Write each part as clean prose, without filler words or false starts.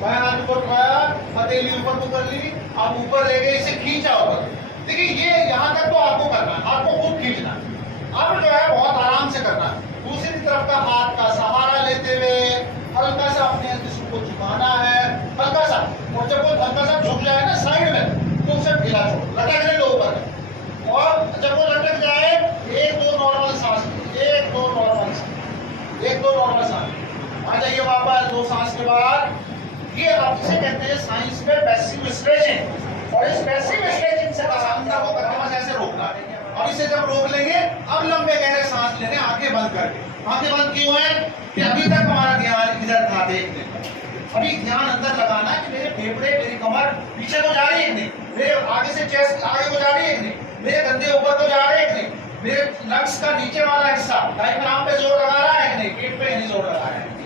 बाएं हाथ ऊपर उठाया, हथेली ऊपर को कर ली, आप ऊपर ले गए, इसे खींचा ऊपर। देखिए ये यहाँ तक तो आपको करना है, आपको खूब खींचना है। अब जो है बहुत आराम से करना है। दूसरी तरफ का हाथ का सहारा लेते हुए हल्का सा अपने जिस्म को झुकाना है, हल्का सा। और जब वो हल्का सा झुक जाए ना साइड में, तो उसे ढीला छोड़, लटकने दो ऊपर। और जब वो लटक जाए, एक दो नॉर्मल सांस, एक दो नॉर्मल सांस, एक दो नॉर्मल सांस। आ जाइए वापस 2 सांस के बाद। ये आप इसे कहते हैं साइंस में पैसिव स्ट्रेचिंग। और इस पैसिव स्ट्रेचिंग से अंदर को करके बस ऐसे रोकना है। और इसे जब रोक लेंगे, अब लंबे गहरे सांस लेने, आंखें बंद करके। आंखें बंद क्यों है कि अभी तक हमारा ध्यान इधर था, देखने। अभी ध्यान अंदर लगाना है कि मेरे फेफड़े, मेरी कमर पीछे को जा रही है कि नहीं, मेरे आगे से चेस्ट आगे को जा रही है कि नहीं, मेरे कंधे ऊपर को जा रहे हैं कि नहीं, मेरे लंग्स का नीचे वाला हिस्सा डायफ्राम पे जोर लगा रहा है कि नहीं, पेट पे नहीं जोर लगा रहा है।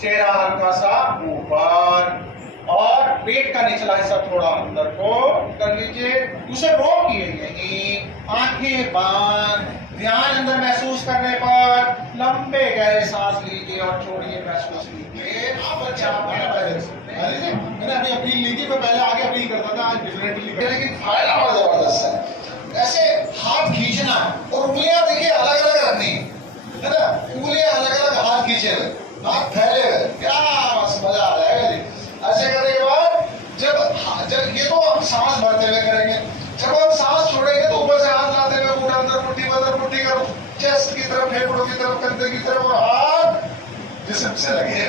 चेहरा हल्का सा ऊपर और पेट का निचला हिस्सा थोड़ा अंदर को कर लीजिए। उसे रोकिए यहीं, आंखें बंद, ध्यान अंदर महसूस करने पर लंबे गहरे सांस लीजिए और छोड़िए, महसूस कीजिए। आप अच्छा मैंने अपनी अपील ली थी, मैं पहले आगे अपील करता था, आज डिफरेंटली, लेकिन फायदा बड़ा जबरदस्त है। ऐसे हाथ खींचना और उंगलियां देखिए अलग अलग रखनी है ना, उंगलियां अलग अलग, हाथ खींचे हुए, हाथ फैले हुए, क्या बस मजा आ जाएगा जी। ऐसे करने के बाद जब ये तो हम सांस भरते हुए करेंगे, जब हम सांस छोड़ेंगे तो ऊपर से हाथ लाते हुए ऊपर अंदर मुट्ठी करो, चेस्ट की तरफ, फेफड़ों की तरफ, कंधे की तरफ, और हाथ जिस्म से लगे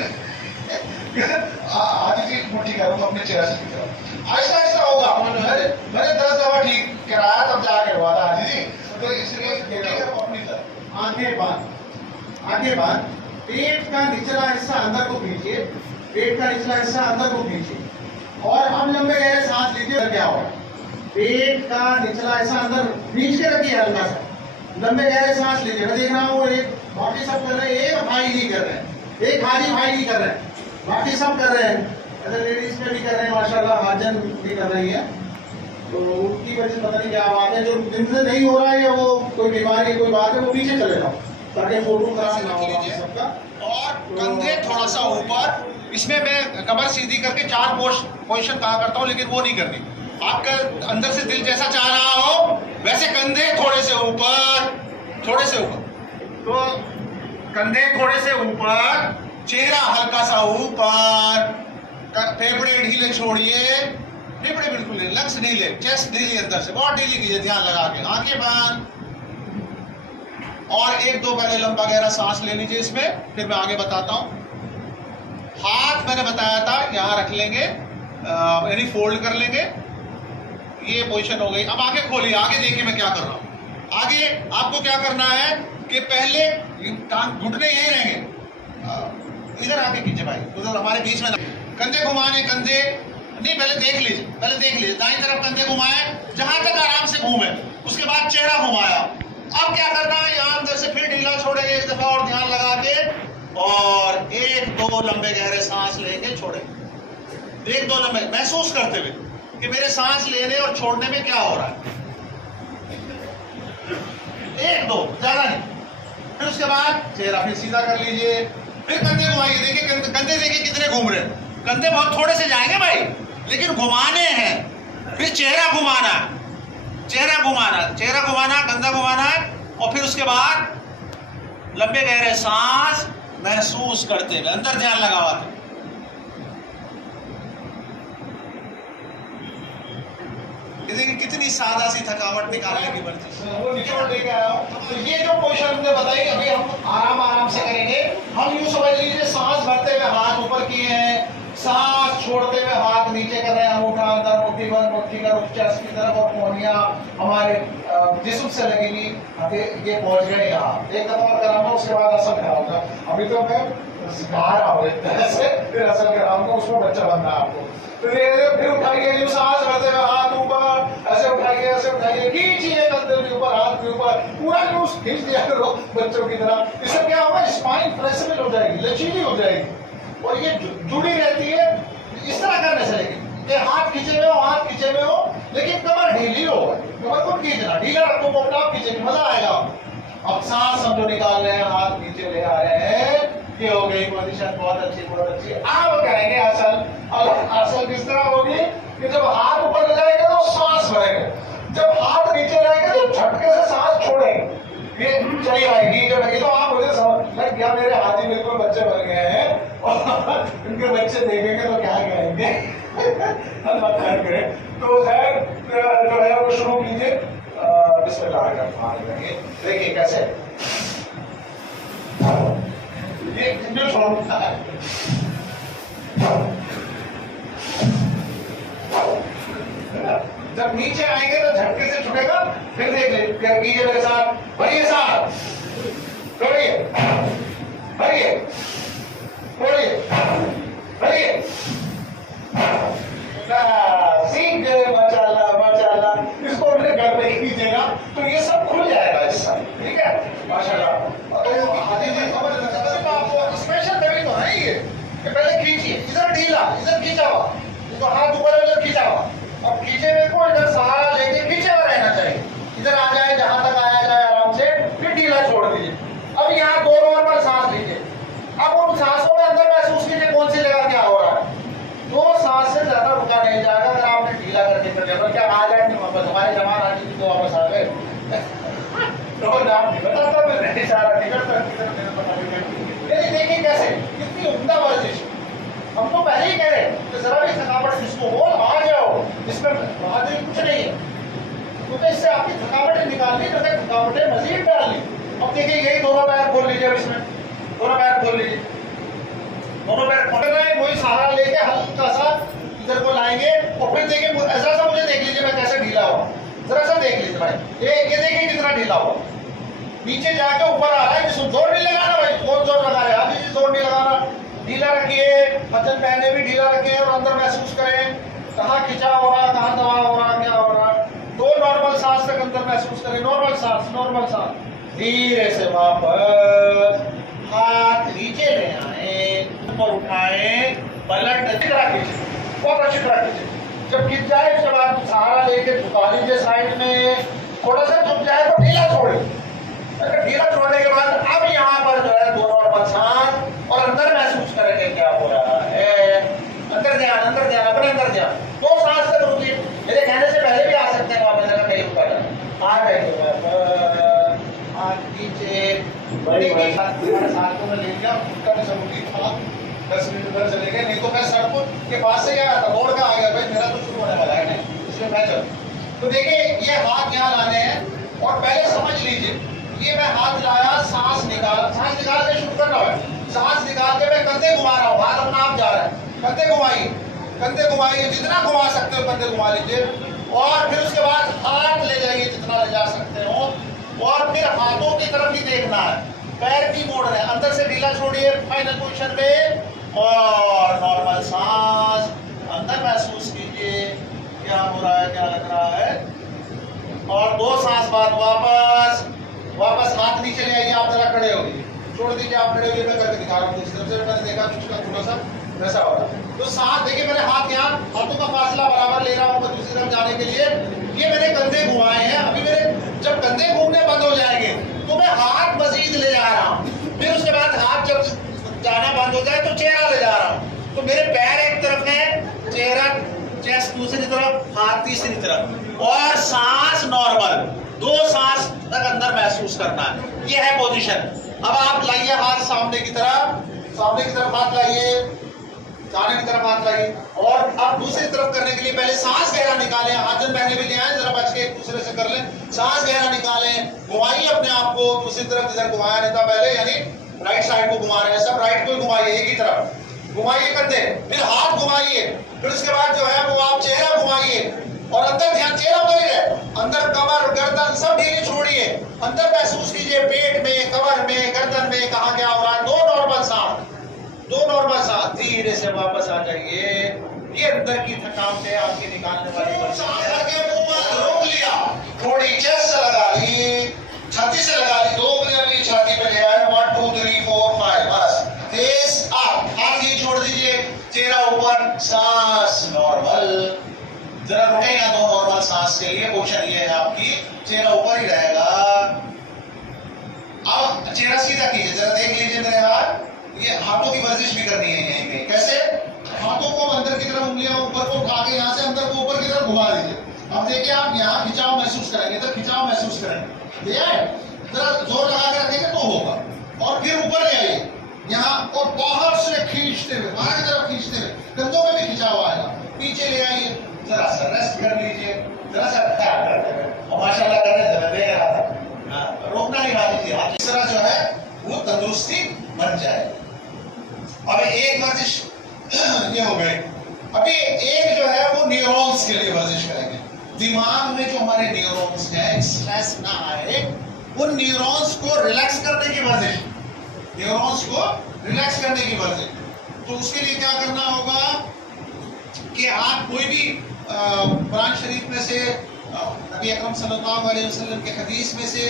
आधी जी मुट्ठी करो अपने चेस्ट की तरफ। ऐसा ऐसा होगा। मैंने 10 दफा ठीक कराया तब जाके हुआ था आधी जी। तो इसलिए अपनी तरफ आंखें बंद, आंखें बंद। पेट का निचला हिस्सा अंदर को खींचिए, पेट का निचला हिस्सा अंदर को खींचिए। और अब लंबे गहरे सांस लीजिए। क्या होगा, पेट का निचला हिस्सा अंदर खींच के रखिए, हल्का सा लंबे गहरे सांस लीजिए। मैं देख रहा हूँ एक बाकी सब कर रहे हैं, एक भाई नहीं कर रहे हैं, एक हाजी भाई नहीं कर रहे हैं, बाकी सब कर रहे हैं। अगर लेडीज में भी कर रहे हैं माशाल्लाह, हाजन भी कर रही है। तो उसकी वजह से पता नहीं क्या बात है, जो दिन से नहीं हो रहा है या वो कोई बीमारी कोई बात है, वो पीछे चले जाओ ताकि फोटो खराब ना हो सबका। और कंधे थोड़ा सा ऊपर, इसमें मैं कमर सीधी करके 4 पोजीशन कहा करता हूँ, लेकिन वो नहीं करनी। आपका अंदर से दिल जैसा चाह रहा हो वैसे कंधे थोड़े से ऊपर, थोड़े से ऊपर। तो कंधे थोड़े से ऊपर, चेहरा हल्का सा ऊपर, फेफड़े ढीले छोड़िए, फेफड़े बिल्कुल नहीं, लंग्स ढीले, चेस्ट ढीली अंदर से, बहुत ढीली कीजिए, ध्यान लगा के। आंखें बंद और 1-2 पहले लंबा गहरा सांस ले लीजिए इसमें, फिर मैं आगे बताता हूं। हाथ मैंने बताया था यहां रख लेंगे, यानी फोल्ड कर लेंगे, ये पोजीशन हो गई। अब आगे खोलिए, आगे देखिए मैं क्या कर रहा हूं। आगे आपको क्या करना है कि पहले घुटने यही रहेंगे, इधर आगे कीजिए भाई, उधर हमारे बीच में। कंधे घुमाने, कंधे नहीं, पहले देख लीजिए, पहले देख लीजिए। दाईं तरफ कंधे घुमाए जहां तक आराम से घूमे, उसके बाद चेहरा घुमाया। अब क्या करना है, यहाँ अंदर से फिर ढीला छोड़ेंगे 1 दफा और ध्यान लगा के, और 1-2 लंबे गहरे सांस लेके छोड़ेंगे। 1-2 लंबे महसूस करते हुए कि मेरे सांस लेने और छोड़ने में क्या हो रहा है। 1-2, ज्यादा नहीं। फिर उसके बाद चेहरा फिर सीधा कर लीजिए, फिर कंधे घुमाइए। देखिए कंधे देखिए कितने घूम रहे हैं, कंधे बहुत थोड़े से जाएंगे भाई, लेकिन घुमाने हैं। फिर चेहरा घुमाना, चेहरा घुमाना, चेहरा घुमाना, कंधा घुमाना है। और फिर उसके बाद लंबे गहरे सांस महसूस करते हुए, अंदर ध्यान लगा हुआ था। देखिए कितनी सादा सी थकावट निकालने की बढ़ती। वो निचोड़ लेके आया हूं। तो ये जो पोजीशन हमने बताई, अभी हम आराम आराम से करेंगे। हम यूं समझ लीजिए सांस भरते हुए हाथ ऊपर किए हैं, सांस छोड़ते हुए हाथ नीचे कर रहे हैं, अंगूठा अंदर, मुट्ठी बंद, मुट्ठी का रुख चेस्ट की तरफ, और कोहनियां हमारे जिस्म से लगेगी। ये पहुंच गए यहाँ। एक दफा और कराऊंगा, उसके बाद असर कराऊंगा। अभी तो मैं सिखा रहा हूँ एक तरह से, फिर असर कराऊंगा, उसमें बच्चा बनना है आपको। तो फिर उठाइए, जो सांस भरते हुए हाथ ऊपर, ऐसे उठाइए, ऐसे उठाइए, खींचिए कंधे के ऊपर, हाथ के ऊपर, पूरा न्यूज खींच दिया करो बच्चों की तरह। इससे क्या होगा, स्पाइन फ्लेक्सिबल हो जाएगी, लचीली हो जाएगी, और ये जुड़ी रहती है। इस तरह करने से लेकिन हाथ खींचे हुए हो, हाथ खींचे हुए हो, लेकिन कमर ढीली हो, कमर को खींचना, ढीला रखो, अपने आप खींचेंगे, मजा आएगा। अब सांस समझो निकाल रहे हैं, हाथ नीचे ले आ रहे हैं, ये हो गई पोजीशन, बहुत अच्छी, बहुत अच्छी। अब करेंगे असल असल किस तरह होगी कि जब हाथ ऊपर ले जाएंगे तो सांस भरेंगे, जब हाथ नीचे लाएंगे तो झटके से सांस छोड़ेंगे। ये चली आएगी जब ये तो आप मुझे समझ लग गया, मेरे हाथी बिल्कुल बच्चे बन गए हैं और इनके बच्चे देखेंगे तो क्या कहेंगे। अल्लाह खैर करे। तो खैर जो है वो शुरू कीजिए। बिस्मिल्लाह। देखिए कैसे ये जो छोड़ता है जब नीचे आएंगे तो झटके से छुटेगा। फिर देख लीजिए मेरे साथ, भरिए साथ, छोड़िए, भरिए, छोड़िए, भरिए। सीख गए, माशाल्लाह माशाल्लाह। इसको अपने घर पे ही कीजिएगा तो ये सब खुल जाएगा इससे, ठीक है माशाल्लाह। आपको स्पेशल तभी तो है ये कि पहले खींचिए, इधर ढीला, इधर खींचा हुआ, तो हाथ ऊपर उधर खींचा हुआ। अब खींचे हुए को इधर सहारा लेके खींचे हुआ रहना चाहिए, इधर आ जाए, जहां तक आया जाए आराम से, फिर ढीला छोड़ दीजिए। अब यहाँ 2 नॉर्मल सांस लीजिए। अब उन सांसों में अंदर महसूस कीजिए कौन सी जगह क्या हो रहा है। 2 सांस से ज्यादा रुका नहीं जाएगा अगर आपने ढीला करके कर लिया। क्या आ जाए नहीं वापस, हमारे जवान आदमी भी तो वापस आ गए। तो नाम नहीं बताता मैं, नहीं सारा निकलता लेकिन देखिए कैसे कितनी उम्दा वर्जिश। हम तो पहले ही कह रहे हैं कि जरा भी थकावट जिसको हो आ जाओ, इसमें बहादुरी कुछ नहीं है, क्योंकि इससे आपकी थकावटें निकालनी तो थकावटें मजीद डालनी। अब देखिए यही दोनों पैर खोल लीजिए, इसमें दोनों पैर खोल लीजिए, दोनों पैर खोल रहे हैं, वही सहारा लेके हल्का सा इधर को लाएंगे और फिर देखिए ऐसा सा मुझे देख लीजिए मैं कैसे ढीला हुआ, जरा सा देख लीजिए भाई। ये देखिए कितना ढीला हुआ, नीचे जाके ऊपर आ रहा है। इसमें जोर नहीं लगाना भाई, कौन जोर लगा रहे हैं, अभी जोर नहीं लगाना। ढीला रखिए, बटन पहने भी ढीला रखिए और अंदर महसूस करें कहाँ खिंचा हो रहा, कहाँ दबा हो रहा, क्या हो रहा। 2 नॉर्मल सांस तक अंदर महसूस करें, नॉर्मल सांस, नॉर्मल सांस। धीरे से वापस हाथ नीचे ले आए, ऊपर उठाए, पलट अच्छी तरह खींचे, बहुत अच्छी तरह खींचे। जब खिंच जाए उसके बाद सहारा लेके झुका लीजिए साइड में, थोड़ा सा झुक जाए तो ढीला छोड़िए। ढीला छोड़ने के बाद अब यहाँ पर जो है 2 नॉर्मल सांस और अंदर महसूस करेंगे क्या हो रहा है। अंदर ध्यान, अंदर ध्यान, अपने अंदर ध्यान। 2 सांस तक रुकिए, मेरे कहने से पहले भी आ सकते हैं वापस, अगर कहीं रुका जाए आ गए हाथ नीचे, साथ में ले लिया, उनका भी सब उठी था। 10 मिनट उधर चले गए, नहीं तो मैं सड़क के पास से गया था, दौड़ का आ गया भाई, मेरा तो शुरू होने वाला है नहीं, इसलिए मैं चल। तो देखिए ये हाथ यहाँ लाने हैं और पहले समझ लीजिए, ये मैं हाथ लाया, सांस निकाल के शुरू कर रहा हूँ। सांस निकाल के मैं कंधे घुमा रहा हूँ, हाथ अपना आप जा रहा है, कंधे घुमाइए, कंधे घुमाइए, जितना घुमा सकते हो कंधे घुमा लीजिए। और फिर उसके बाद हाथ ले जाइए जितना ले जा सकते हो और फिर हाथों की तरफ ही देखना है, पैर भी मोड़ रहे हैं, अंदर से ढीला छोड़िए फाइनल पोजीशन में और नॉर्मल सांस अंदर महसूस कीजिए क्या हो रहा है, क्या लग रहा है। और 2 सांस बाद वापस हाथ नीचे ले आइए, आप जरा खड़े हो गए, छोड़ दीजिए, आप खड़े होइए, मैं करके दिखा रहा हूँ। दूसरी तरफ से मैंने देखा छोटा सा वैसा हो रहा है। तो सांस देखिए, मैंने हाथ यहाँ, हाथों का फासला बराबर ले रहा हूँ दूसरी तरफ जाने के लिए। ये मैंने कंधे घुमाए हैं, अभी मेरे जब कंधे घूमने बंद हो जाएंगे तो मैं हाथ मजीद ले जा रहा हूँ, फिर उसके बाद हाथ जब जाना बंद हो जाए तो चेहरा ले जा रहा हूँ। तो मेरे पैर एक तरफ है, चेहरा चेस्ट दूसरी तरफ, हाथ तीसरी तरफ और सांस नॉर्मल। 2 सांस तक अंदर महसूस करना है, ये है पोजीशन। अब आप लाइए हाथ सामने की तरफ हाथ लाइए, सामने की तरफ हाथ लाइए और अब दूसरी तरफ करने के लिए पहले सांस गहरा निकालें, हाथ जन पहले भी ले आए, जरा बच के एक दूसरे से कर लें। सांस गहरा निकालें, घुमाइए अपने आप को दूसरी तरफ जिधर घुमाया नहीं था पहले, यानी राइट साइड को घुमा रहे हैं, सब राइट को ही घुमाइए, एक ही तरफ घुमाइए कंधे, फिर हाथ घुमाइए, फिर उसके बाद जो है वो आप चेहरा घुमाइए और अंदर ध्यान, चेहरा उधर ही रहे, अंदर कमर गर्दन सब ढीली छोड़िए, अंदर महसूस कीजिए पेट में, कमर में, गर्दन में कहाँ क्या हो रहा है। 2 नॉर्मल सांस, धीरे से वापस आ जाइए। ये अंदर की थकावटें आपकी निकालने वाली। सांस करके मुंह रोक लिया, थोड़ी चेस्ट से लगा ली, छाती से लगा ली, 2 उंगलियां भी छाती पे ले आए, 1 2 3 4 5 बस। फेस अप, हाथ ये छोड़ दीजिए, चेहरा ऊपर, सांस नॉर्मल, जरा रुके ना 2 नॉर्मल सांस के लिए। पोजीशन ये है आपकी, चेहरा ऊपर ही रहेगा। अब चेहरा सीधा कीजिए, जरा देख लीजिए मेरे हाथ, ये हाथों की वर्जिश भी करनी है यहीं पे। कैसे? हाथों को अंदर की उठा के यहाँ से अंदर को ऊपर की तरफ घुमा दीजिए। अब देखिए आप यहाँ खिंचाव महसूस करेंगे, तो खिंचाव महसूस करेंगे, ठीक है, जरा जोर लगा के रखेंगे तो होगा। और फिर ऊपर ले आइए यहाँ, और बाहर से खींचते हुए, बाहर की तरफ खींचते हुए, कंधों में भी खिंचाव आएगा। पीछे ले आइए, जरा सा रेस्ट कर लीजिए, जरा सा माशाल्लाह करने देख रहा था, रोकना नहीं रहा दीजिए। इस तरह जो है वो तंदुरुस्ती बन जाए। अब एक वर्जिश ये हो गई। अभी एक जो है वो न्यूरॉन्स के लिए वर्जिश करेंगे। दिमाग में जो हमारे न्यूरॉन्स हैं, स्ट्रेस ना आए, उन न्यूरॉन्स को रिलैक्स करने की वर्जिश, न्यूरॉन्स को रिलैक्स करने की वर्जिश। तो उसके लिए क्या करना होगा कि आप कोई भी कुरान शरीफ में से, नबी अकरम सल्लल्लाहु अलैहि वसल्लम के हदीस में से,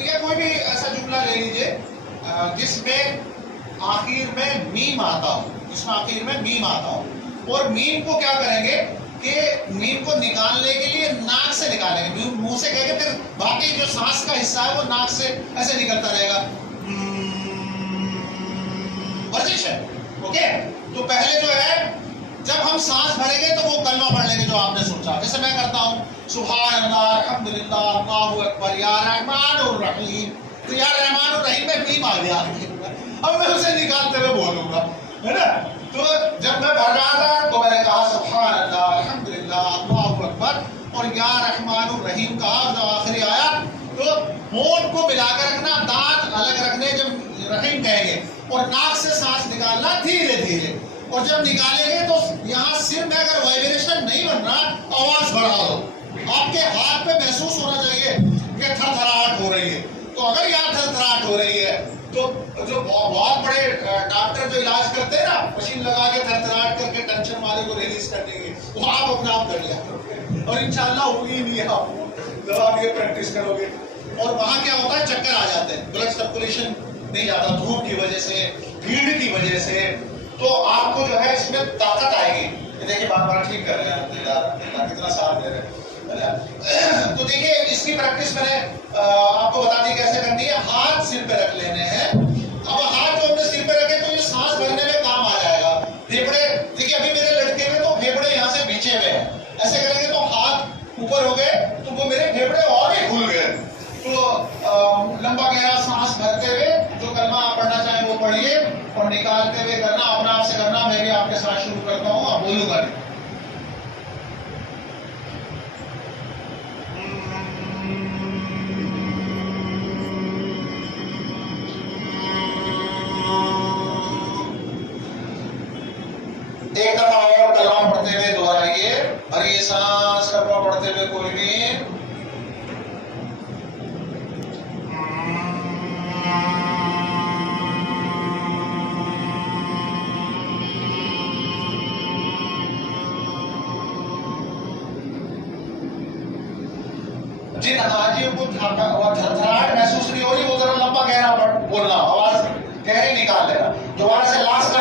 या कोई भी ऐसा जुमला ले लीजिए जिसमें आखिर में मीम आता हो, जिसमें आखिर में मीम आता हो। और मीम को क्या करेंगे कि मीम को निकालने के लिए नाक से निकालेंगे, मुंह से कहेंगे, फिर बाकी जो सांस का हिस्सा है वो नाक से ऐसे निकलता रहेगा। वर्जिश है, ओके। तो पहले जो है जब हम सांस भरेंगे तो वो कलमा पढ़ लेंगे जो आपने सोचा, जैसे मैं करता हूँ, सुभान अल्लाह, अल्हम्दुलिल्लाह, अल्लाहु अकबर, या रहमानुर रहीम। तो या रहमानुर रहीम में मीम आ गया, अब मैं उसे निकालते हुए बोलूंगा, है ना। तो जब मैं भर रहा था तो मैंने कहा सुभान अल्लाह, अल्हम्दुलिल्लाह, अल्लाहु अकबर, और या रहमानुर रहीम कहा। जो आखिरी आया तो होंठ को मिलाकर रखना, दांत अलग रखने, जब रहीम कहेंगे, और नाक से सांस निकालना धीरे धीरे। और जब निकालेंगे तो यहाँ सिर में अगर वाइब्रेशन नहीं बन रहा, आवाज बढ़ा दो। आपके हाथ पे महसूस होना चाहिए कि थरथराहट हो रही है। तो अगर यहाँ थरथराहट हो रही है तो जो बहुत बड़े डॉक्टर जो इलाज करते हैं ना, मशीन लगा के थरथराहट करके टेंशन वाले को रिलीज कर देंगे, वो आप अपना आप कर लिया करोगे, और इंशाल्लाह होगी नहीं है आपको, जब आप ये प्रैक्टिस करोगे। और वहाँ क्या होता है, चक्कर आ जाते हैं, ब्लड सर्कुलेशन नहीं जाता, धूप की वजह से, भीड़ की वजह से। तो आपको जो है इसमें ताकत आएगी। ये देखिए बार-बार ठीक कर रहे हैं, कितना साथ दे रहे हैं। तो देखिए इसकी प्रैक्टिस मैंने आपको बता दी कैसे करनी है। हाथ सिर पे रख लेने हैं। अब हाथ जो हमने सिर पे रखे तो ये सांस भरने में काम आ जाएगा। फेफड़े देखिए अभी मेरे लटके हुए, तो फेफड़े यहाँ से पीछे हुए हैं, ऐसे करेंगे तो हाथ ऊपर हो गए, तो वो मेरे फेफड़े और भी खुल गए। तो लंबा गहरा सांस भरते हुए जो कलमा आप पढ़ना चाहें वो पढ़िए, और निकालते हुए करना, अपना आप से करना। मैं भी आपके साथ शुरू करता हूँ, आप बोलूंगा नहीं। एक दफा और कलमा पढ़ते हुए दोहराइए, और ये सांस कलमा पढ़ते हुए कोई भी जिन हाजियों को थरथराहट महसूस नहीं हो रही, वो जरा लंबा गहरा बोलना, आवाज गहरी निकाल लेना। दोबारा से लास्ट